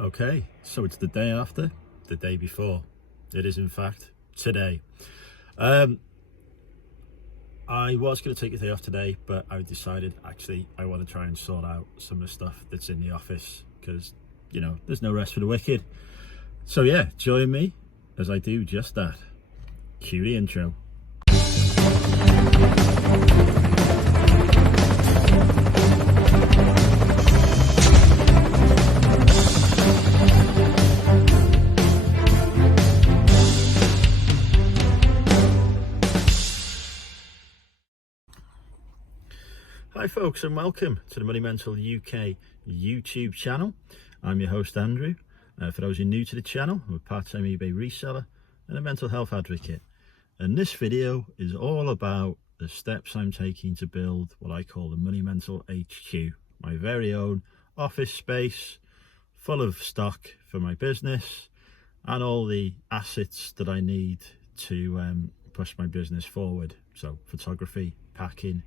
Okay, so it's the day after, the day before. It is in fact today. I was going to take a day off today, but I decided actually I want to try and sort out some of the stuff that's in the office because, there's no rest for the wicked. So yeah, join me as I do just that. Cue the intro. Hi folks, and welcome to the Money Mental UK YouTube channel. I'm your host Andrew. For those who are new to the channel, I'm a part-time eBay reseller and a mental health advocate. And this video is all about the steps I'm taking to build what I call the Money Mental HQ, my very own office space full of stock for my business and all the assets that I need to push my business forward. So photography, packing,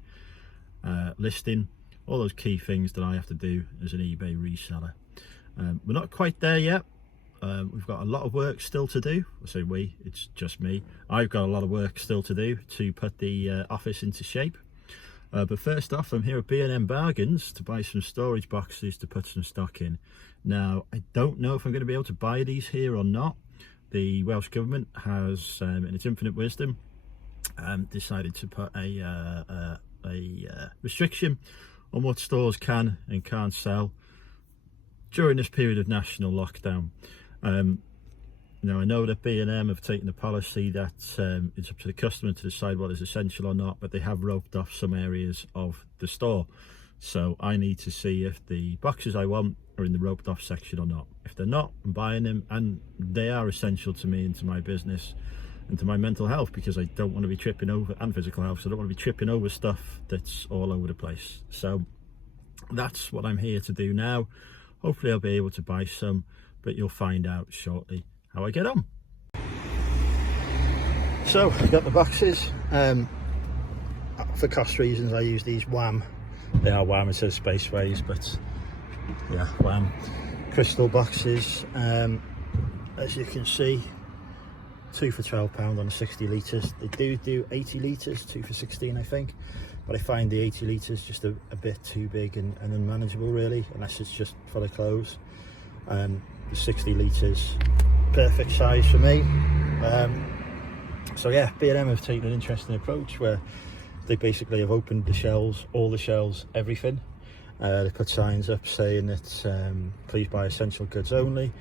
listing, all those key things that I have to do as an eBay reseller. We're not quite there yet. We've got a lot of work still to do. I say we, it's just me. I've got a lot of work still to do to put the office into shape. But first off, I'm here at B&M Bargains to buy some storage boxes to put some stock in. Now, I don't know if I'm going to be able to buy these here or not. The Welsh Government has, in its infinite wisdom, decided to put a restriction on what stores can and can't sell during this period of national lockdown. Now I know that B&M have taken the policy that it's up to the customer to decide what is essential or not, but they have roped off some areas of the store. So I need to see if the boxes I want are in the roped off section or not. If they're not, I'm buying them, and they are essential to me and to my business and to my mental health, because I don't want to be tripping over, and physical health, so I don't want to be tripping over stuff that's all over the place. So that's what I'm here to do now. Hopefully I'll be able to buy some, but you'll find out shortly how I get on. So I got the boxes. For cost reasons I use these WHAM. They are WHAM, it says Spaceways, but yeah, WHAM crystal boxes. As you can see, 2 for £12 on 60 litres. They do 80 litres, 2 for 16 I think, but I find the 80 litres just a bit too big and unmanageable really, unless it's just full of clothes. The 60 litres, perfect size for me. So yeah, B&M have taken an interesting approach where they basically have opened the shelves, all the shelves, everything. They put signs up saying that please buy essential goods only,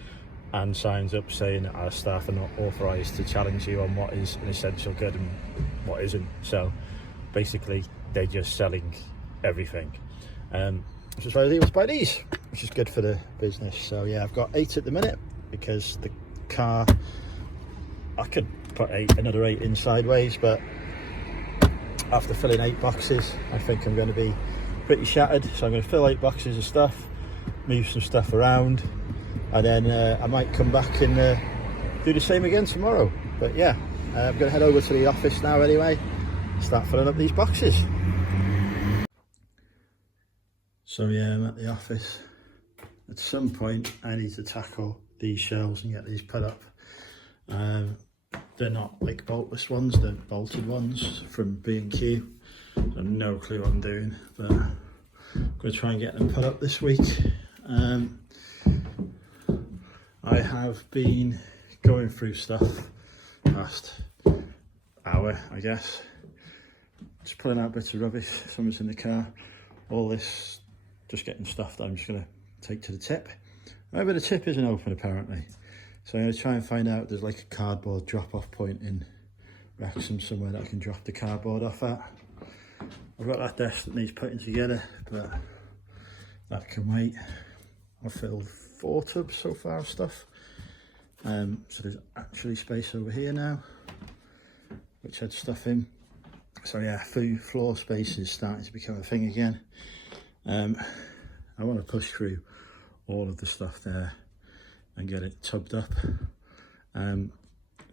and signs up saying that our staff are not authorised to challenge you on what is an essential good and what isn't. So basically they're just selling everything, which is why I was able to buy these, which is good for the business. So yeah, I've got 8 at the minute because the car, I could put another 8 in sideways, but after filling 8 boxes I think I'm going to be pretty shattered. So I'm going to fill 8 boxes of stuff, move some stuff around, and then I might come back and do the same again tomorrow. But yeah, I'm going to head over to the office now anyway, start filling up these boxes. So yeah, I'm at the office. At some point I need to tackle these shelves and get these put up. They're not like boltless ones, they're bolted ones from B&Q. So I have no clue what I'm doing, but I'm going to try and get them put up this week. I have been going through stuff past hour, I guess, just pulling out bits of rubbish. Someone's in the car, all this, just getting stuff that I'm just going to take to the tip. However, the tip isn't open apparently, so I'm going to try and find out. There's like a cardboard drop-off point in Wrexham somewhere that I can drop the cardboard off at. I've got that desk that needs putting together, but that can wait. I've filled 4 tubs so far of stuff, so there's actually space over here now which had stuff in. So yeah, floor space is starting to become a thing again. I want to push through all of the stuff there and get it tubbed up,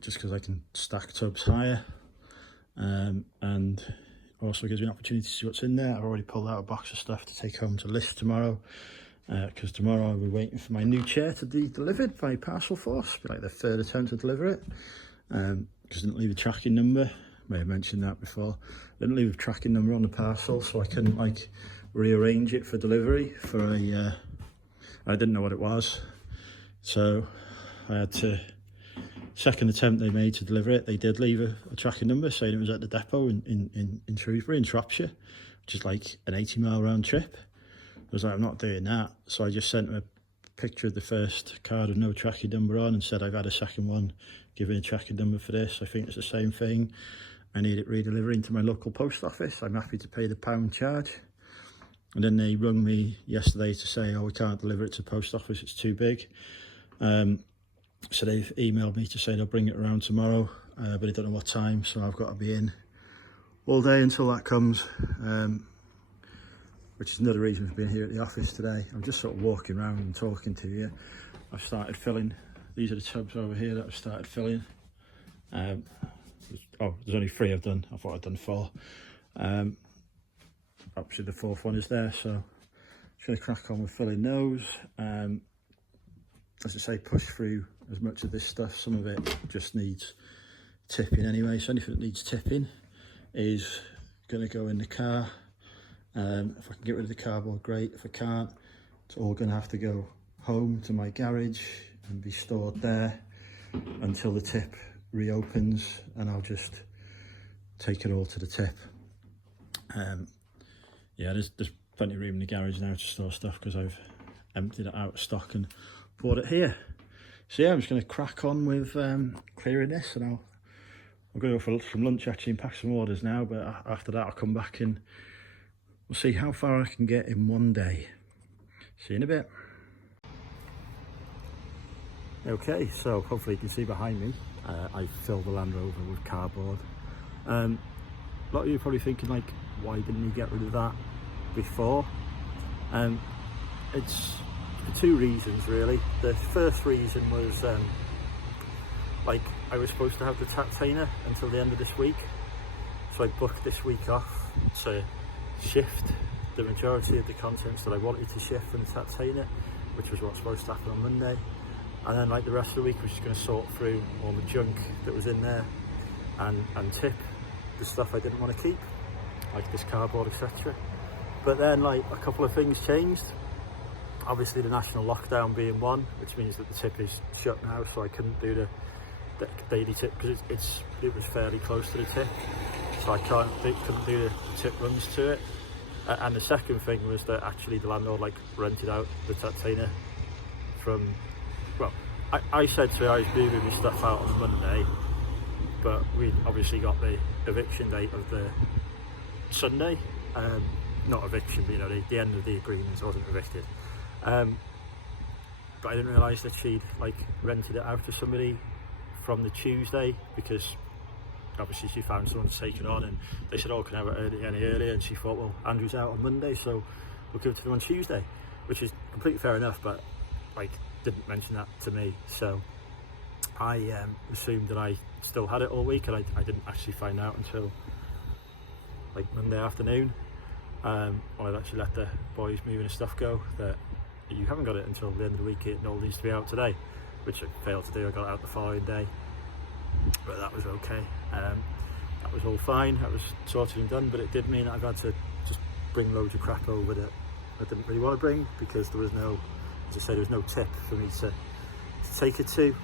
just because I can stack tubs higher, and also gives me an opportunity to see what's in there. I've already pulled out a box of stuff to take home to list tomorrow, because tomorrow I'll be waiting for my new chair to be delivered by Parcel Force. Be like the third attempt to deliver it, because I didn't leave a tracking number. May have mentioned that before. I didn't leave a tracking number on the parcel, so I couldn't like rearrange it for delivery for a I didn't know what it was, so I had to, second attempt they made to deliver it, they did leave a tracking number saying it was at the depot in Shrewsbury in Shropshire, which is like an 80-mile round trip. I was like, I'm not doing that, so I just sent them a picture of the first card with no tracking number on and said I've had a second one, give me a tracking number for this. I think it's the same thing. I need it re-delivering to my local post office. I'm happy to pay the £1 charge. And then they rung me yesterday to say, oh, we can't deliver it to post office, it's too big. So they've emailed me to say they'll bring it around tomorrow, but I don't know what time, so I've got to be in all day until that comes, which is another reason for being here at the office today. I'm just sort of walking around and talking to you. I've started filling, these are the tubs over here that I've started filling. There's only 3 I've done, I thought I'd done 4. Obviously the 4th one is there, so I'm just going to crack on with filling those. As I say, push through as much of this stuff. Some of it just needs tipping anyway, so anything that needs tipping is going to go in the car. If I can get rid of the cardboard, great. If I can't, it's all going to have to go home to my garage and be stored there until the tip reopens, and I'll just take it all to the tip. Yeah, there's plenty of room in the garage now to store stuff because I've emptied it out of stock and brought it here. So yeah, I'm just going to crack on with clearing this, and I'm going to go for some lunch actually and pack some orders now, but after that I'll come back and we'll see how far I can get in one day. See you in a bit. Okay, so hopefully you can see behind me, I filled the Land Rover with cardboard. A lot of you are probably thinking like, why didn't you get rid of that before? It's for 2 reasons really. The first reason was like I was supposed to have the Tatena until the end of this week, so I booked this week off to shift the majority of the contents that I wanted to shift from the Tatena, which was what's supposed to happen on Monday, and then like the rest of the week was just going to sort through all the junk that was in there and tip the stuff I didn't want to keep, like this cardboard, etc. But then like a couple of things changed. Obviously the national lockdown being one, which means that the tip is shut now, so I couldn't do the daily tip because it was fairly close to the tip, so I couldn't do the tip runs to it. And the second thing was that actually the landlord like rented out the Tatena from, well, I said to her I was moving my stuff out on Monday, but we obviously got the eviction date of the Sunday, not eviction, but you know, the end of the agreement. I wasn't evicted, but I didn't realise that she'd like rented it out to somebody from the Tuesday, because obviously she found someone to take it on, and they said, oh, can I have it any earlier? And she thought, well, Andrew's out on Monday, so we'll give it to them on Tuesday, which is completely fair enough, but like didn't mention that to me. So I assumed that I still had it all week, and I didn't actually find out until like Monday afternoon, when I'd actually let the boys moving the stuff go, that you haven't got it until the end of the week, it all needs to be out today, which I failed to do. I got it out the following day, but that was okay. That was all fine, that was sorted and done, but it did mean that I've had to just bring loads of crap over that I didn't really want to bring, because there was no, as I say, there was no tip for me to take it to.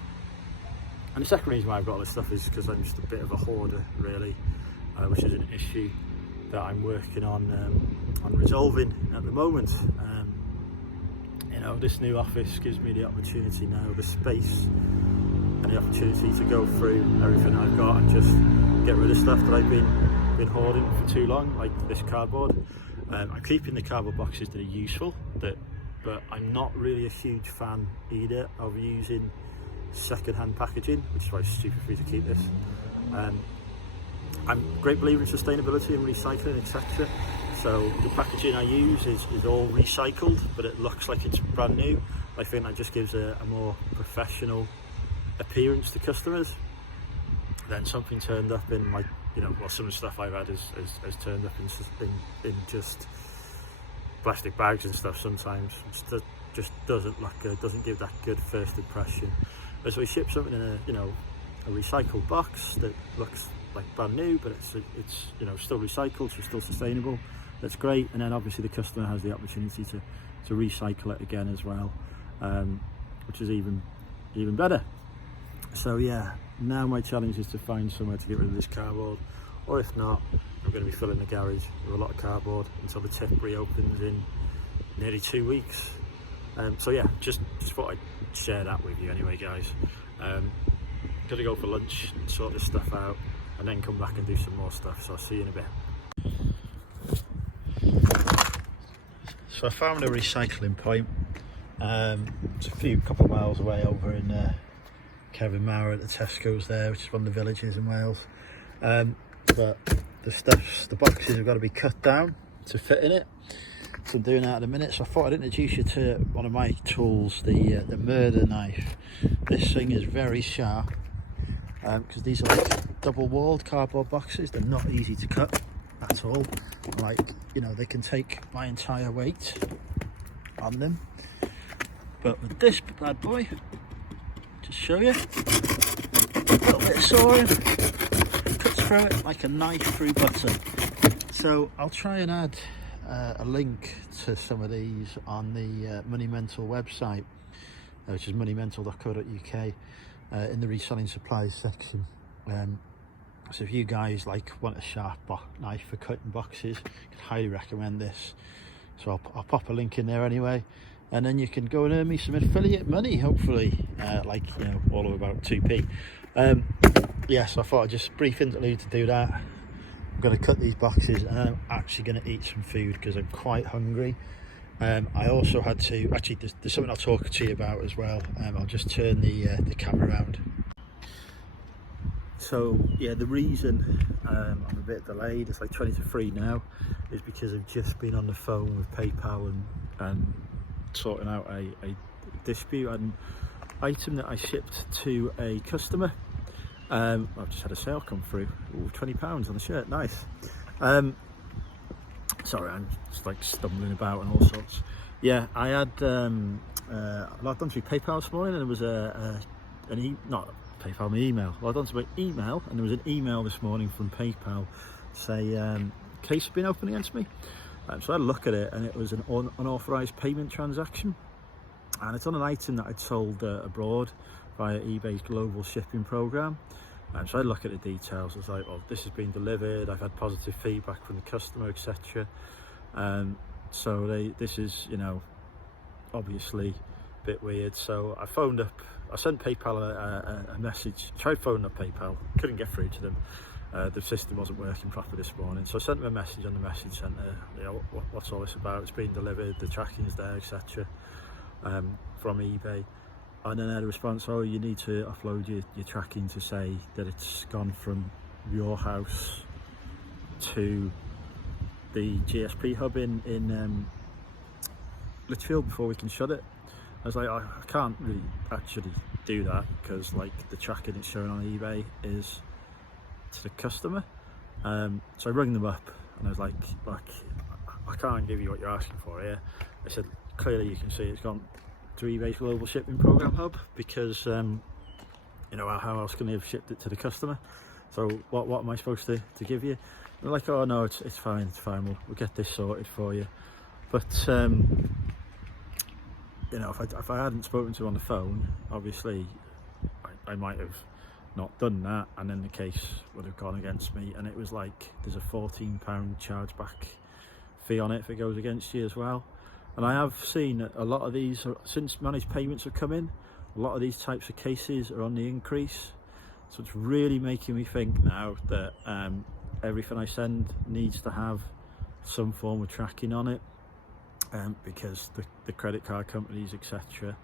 And the second reason why I've got all this stuff is because I'm just a bit of a hoarder really, which is an issue that I'm working on resolving at the moment. You know, this new office gives me the opportunity now, the space and the opportunity to go through everything I've got and just get rid of stuff that I've been hoarding for too long, like this cardboard. I'm keeping the cardboard boxes that are useful, but I'm not really a huge fan either of using second-hand packaging, which is why it's stupid for me to keep this. I'm a great believer in sustainability and recycling, etc. So the packaging I use is all recycled, but it looks like it's brand new. I think that just gives a more professional appearance to customers. Then something turned up in my, you know, well, some of the stuff I've had has turned up in just plastic bags and stuff sometimes just doesn't look good, doesn't give that good first impression. But so we ship something in a recycled box that looks like brand new, but it's still recycled, so still sustainable. That's great. And then obviously the customer has the opportunity to recycle it again as well, which is even better. So yeah, now my challenge is to find somewhere to get rid of this cardboard, or if not, I'm going to be filling the garage with a lot of cardboard until the tip reopens in nearly 2 weeks. So yeah, just thought I'd share that with you anyway, guys. Gonna go for lunch and sort this stuff out, and then come back and do some more stuff, so I'll see you in a bit. So I found a recycling point. It's a couple of miles away over in Kevin Mauer at the Tesco's there, which is one of the villages in Wales. But the boxes have got to be cut down to fit in it. So I'm doing that in a minute. So I thought I'd introduce you to one of my tools, the murder knife. This thing is very sharp, because these are like double-walled cardboard boxes. They're not easy to cut at all. Like, they can take my entire weight on them. But with this bad boy, just show you, a little bit of sawing, cuts through it like a knife through butter. So I'll try and add a link to some of these on the Money Mental website, which is moneymental.co.uk, in the reselling supplies section. So if you guys want a sharp knife for cutting boxes, I can highly recommend this. So I'll pop a link in there anyway, and then you can go and earn me some affiliate money, hopefully, all of about 2p. So I thought I'd just brief interlude to do that. I'm going to cut these boxes, and I'm actually going to eat some food because I'm quite hungry. I also had to, there's something I'll talk to you about as well. I'll just turn the camera around. So yeah, the reason I'm a bit delayed, it's like 20 to 3 now, is because I've just been on the phone with PayPal and sorting out a dispute, an item that I shipped to a customer. I've just had a sale come through. Ooh, £20 on the shirt, nice. Sorry, I'm just stumbling about and all sorts. Yeah, I had logged onto PayPal this morning, and there was not PayPal, my email. Logged onto my email, and there was an email this morning from PayPal to say case had been opened against me. So I had a look at it, and it was an unauthorised payment transaction, and it's on an item that I'd sold abroad via eBay's global shipping program. So I had a look at the details. I was like, well, this has been delivered, I've had positive feedback from the customer, etc. So this is, obviously a bit weird. So I phoned up, I sent PayPal a message, tried phoning up PayPal, couldn't get through to them. The system wasn't working properly this morning, so I sent them a message on the message centre. What's all this about? It's been delivered, the tracking's there, etc. From eBay. And then I had a response, oh, you need to upload your tracking to say that it's gone from your house to the GSP hub in Litchfield before we can shut it. I was like, I can't really actually do that, because the tracking it's showing on eBay is to the customer. So I rang them up, and I was like, look, I can't give you what you're asking for here. I said, clearly you can see it's gone to eBay's global shipping program hub, because how else can they have shipped it to the customer? So what am I supposed to give you? They're like, oh no, it's fine, we'll get this sorted for you. But if I hadn't spoken to him on the phone, obviously I might have not done that, and then the case would have gone against me, and it was there's a £14 chargeback fee on it if it goes against you as well. And I have seen a lot of these, since managed payments have come in, a lot of these types of cases are on the increase. So it's really making me think now that everything I send needs to have some form of tracking on it, because the credit card companies, etc.,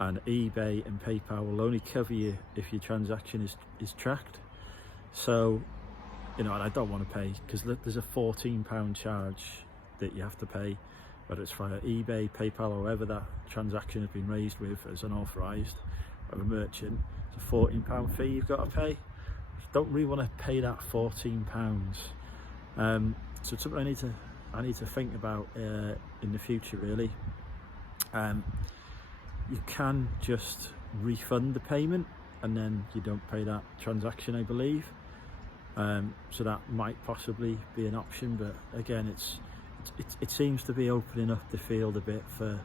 and eBay and PayPal will only cover you if your transaction is tracked. So, and I don't want to pay, because there's a £14 charge that you have to pay, whether it's via eBay, PayPal, or whoever that transaction has been raised with as unauthorised of a merchant. It's a £14 fee you've got to pay. Don't really want to pay that £14. So it's something I need to I need to think about in the future, really. You can just refund the payment and then you don't pay that transaction, I believe. So that might possibly be an option, but again, it seems to be opening up the field a bit for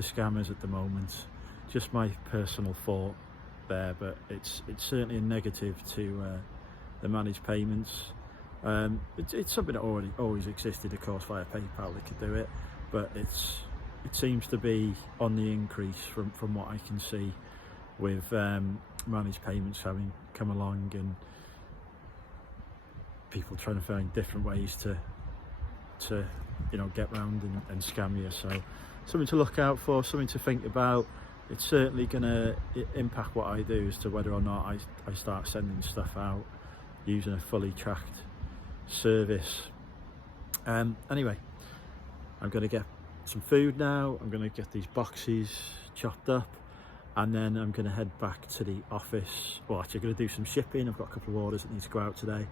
scammers at the moment. Just my personal thought there, but it's certainly a negative to the managed payments. It's something that always existed, of course, via PayPal. They could do it, but it seems to be on the increase from what I can see, with managed payments having come along and people trying to find different ways to get round and scam you. So something to look out for, something to think about. It's certainly going to impact what I do as to whether or not I start sending stuff out using a fully tracked service. Anyway, I'm going to get some food now. I'm going to get these boxes chopped up, and then I'm going to head back to the office. Well, actually, I'm going to do some shipping. I've got a couple of orders that need to go out today,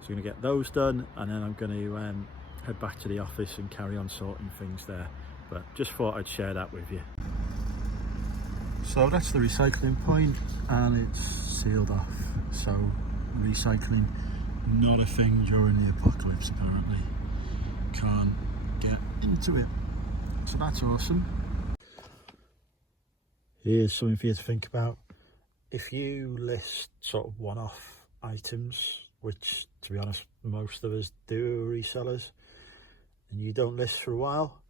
so I'm going to get those done, and then I'm going to head back to the office and carry on sorting things there. But just thought I'd share that with you. So that's the recycling point, and it's sealed off. So recycling, not a thing during the apocalypse apparently. Can't get into it. So that's awesome. Here's something for you to think about. If you list sort of one-off items, which to be honest most of us do, resellers, and you don't list for a while,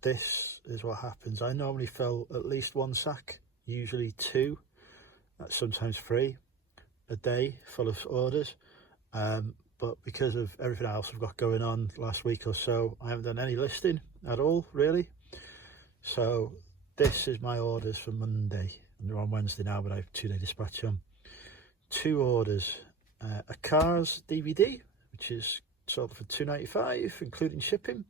this is what happens. I normally fill at least one sack, usually two, sometimes three, a day full of orders. But because of everything else I've got going on last week or so, I haven't done any listing at all, really. So this is my orders for Monday, and they're on Wednesday now, but I have 2-day dispatch on. 2 orders, a Cars DVD, which is sold for $2.95 including shipping,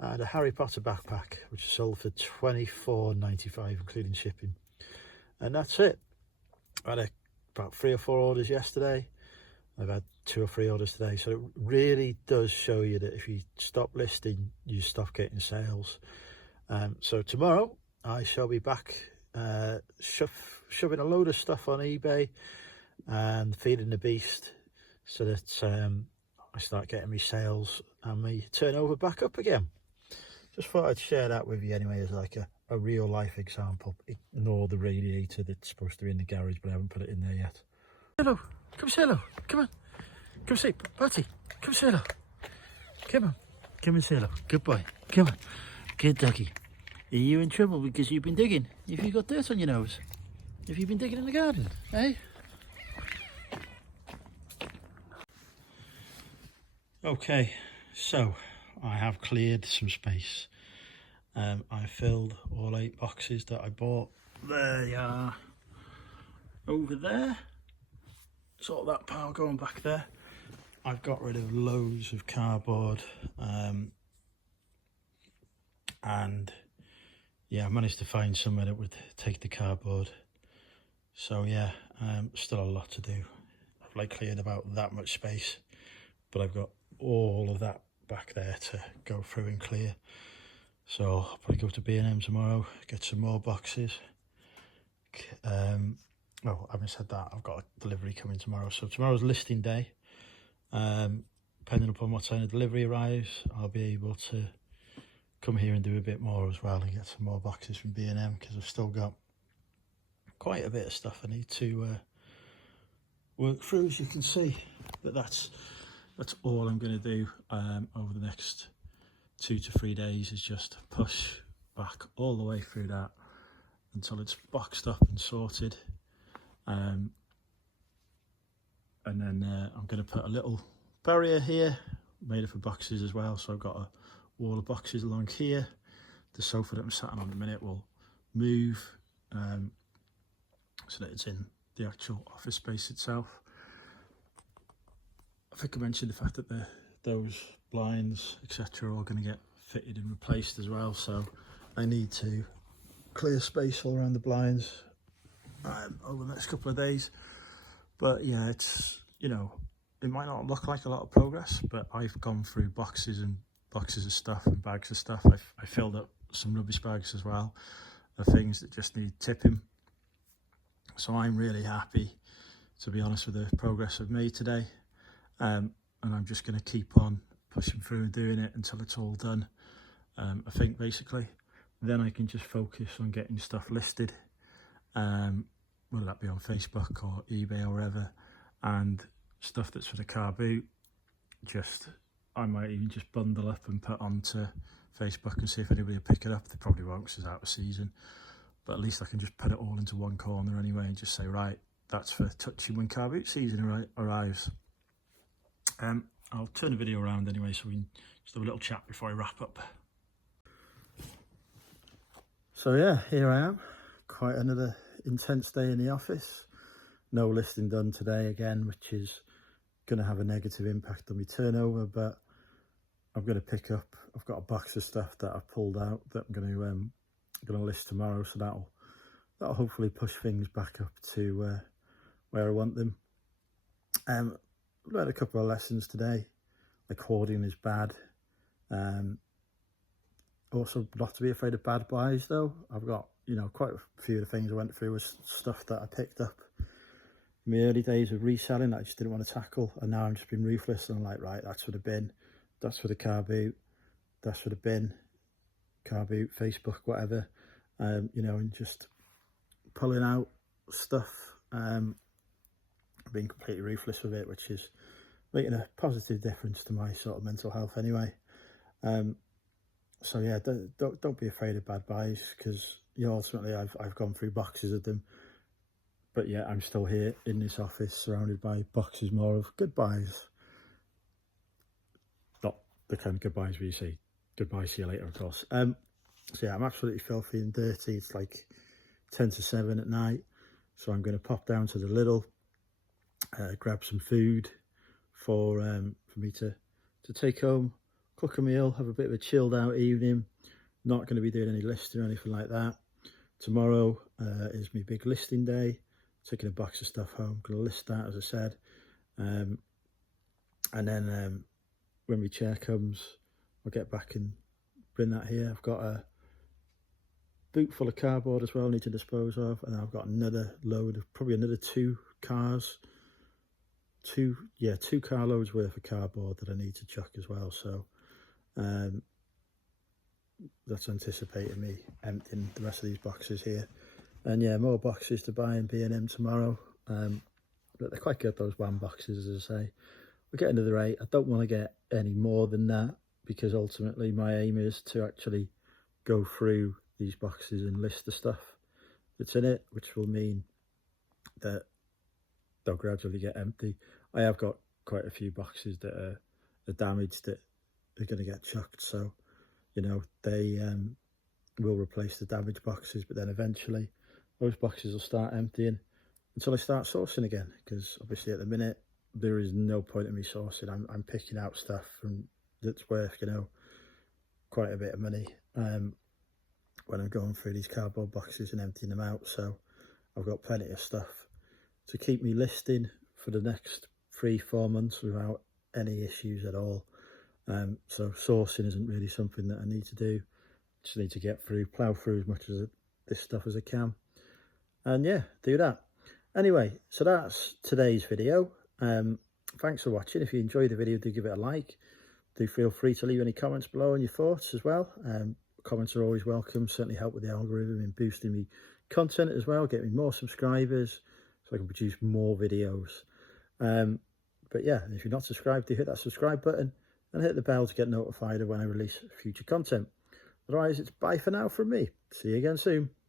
and a Harry Potter backpack, which is sold for $24.95 including shipping. And that's it. I had about 3 or 4 orders yesterday. I've had 2 or 3 orders today. So it really does show you that if you stop listing, you stop getting sales. So tomorrow I shall be back shoving a load of stuff on eBay and feeding the beast, so that I start getting me sales and me turnover back up again. Just thought I'd share that with you anyway, as like a real life example. Ignore the radiator that's supposed to be in the garage, but I haven't put it in there yet. Hello, come say hello, come on. Come say, Patty, come say hello. Come on, come and say hello. Good boy, come on. Good doggy. Are you in trouble because you've been digging? Have you got dirt on your nose? Have you been digging in the garden, eh? Okay, so I have cleared some space. I filled all 8 boxes that I bought. There they are, over there. Sort of that pile going back there. I've got rid of loads of cardboard, and yeah, I managed to find somewhere that would take the cardboard. So yeah, still a lot to do. I've like cleared about that much space, but I've got all of that back there to go through and clear. So I'll probably go to B&M tomorrow, get some more boxes. Well, I haven't said that, I've got a delivery coming tomorrow. So tomorrow's listing day. Depending upon what time the delivery arrives, I'll be able to come here and do a bit more as well and get some more boxes from B&M, because I've still got quite a bit of stuff I need to work through, as you can see. But that's all I'm going to do over the next 2 to 3 days, is just push back all the way through that until it's boxed up and sorted. And then I'm going to put a little barrier here made up of boxes as well. So I've got a wall of boxes along here. The sofa that I'm sat on at the minute will move so that it's in the actual office space itself. I think I mentioned the fact that those blinds, etc., are all going to get fitted and replaced as well. So I need to clear space all around the blinds over the next couple of days. But yeah, it's, you know, it might not look like a lot of progress, but I've gone through boxes and boxes of stuff and bags of stuff. I filled up some rubbish bags as well of things that just need tipping. So I'm really happy, to be honest, with the progress I've made today. And I'm just going to keep on pushing through and doing it until it's all done. I think basically then I can just focus on getting stuff listed, whether that be on Facebook or eBay or wherever, and stuff that's for the car boot, I might even just bundle up and put onto Facebook and see if anybody will pick it up. They probably won't because it's out of season, but at least I can just put it all into one corner anyway and just say, right, that's for touching when car boot season arrives. I'll turn the video around anyway so we can just have a little chat before I wrap up. So yeah, here I am. Quite another intense day in the office. No listing done today again, which is going to have a negative impact on my turnover, but I'm going to pick up. I've got a box of stuff that I've pulled out that I'm going to list tomorrow, so that'll hopefully push things back up to where I want them. I've learned a couple of lessons today. Like hoarding is bad. Also, not to be afraid of bad buys though. I've got, quite a few of the things I went through was stuff that I picked up in the early days of reselling that I just didn't want to tackle, and now I'm just being ruthless and I'm like, right, that's for the bin, that's for the car boot, that's for the bin, car boot, Facebook, whatever, and just pulling out stuff, being completely ruthless with it, which is making a positive difference to my sort of mental health anyway. So yeah, don't be afraid of bad buys, because ultimately I've gone through boxes of them, but yeah, I'm still here in this office surrounded by boxes more of good buys. Not the kind of goodbyes where you say goodbye, see you later, of course. So yeah, I'm absolutely filthy and dirty. It's like 10 to 7 at night, so I'm going to pop down to the Lidl, grab some food for me to take home, cook a meal, have a bit of a chilled out evening. Not going to be doing any listing or anything like that. Tomorrow is my big listing day. Taking a box of stuff home, going to list that, as I said, and then when my chair comes, I'll get back and bring that here. I've got a boot full of cardboard as well I need to dispose of, and I've got another load of probably another two car loads worth of cardboard that I need to chuck as well. So that's anticipating me emptying the rest of these boxes here. And yeah, more boxes to buy in B&M tomorrow, but they're quite good, those WAM boxes, as I say. We'll get another 8. I don't want to get any more than that, because ultimately my aim is to actually go through these boxes and list the stuff that's in it, which will mean that they'll gradually get empty. I have got quite a few boxes that are damaged that are going to get chucked, so they will replace the damaged boxes, but then eventually those boxes will start emptying until I start sourcing again, because obviously at the minute there is no point in me sourcing. I'm picking out stuff that's worth quite a bit of money when I'm going through these cardboard boxes and emptying them out. So I've got plenty of stuff to keep me listing for the next 3-4 months without any issues at all. So sourcing isn't really something that I need to do. Just need to get through, plough through as much of this stuff as I can, and yeah, do that. Anyway, so that's today's video. Thanks for watching. If you enjoyed the video, do give it a like. Do feel free to leave any comments below on your thoughts as well. Comments are always welcome, certainly help with the algorithm and boosting me content as well, get me more subscribers so I can produce more videos. But yeah, if you're not subscribed, do hit that subscribe button and hit the bell to get notified of when I release future content. Otherwise, it's bye for now from me. See you again soon.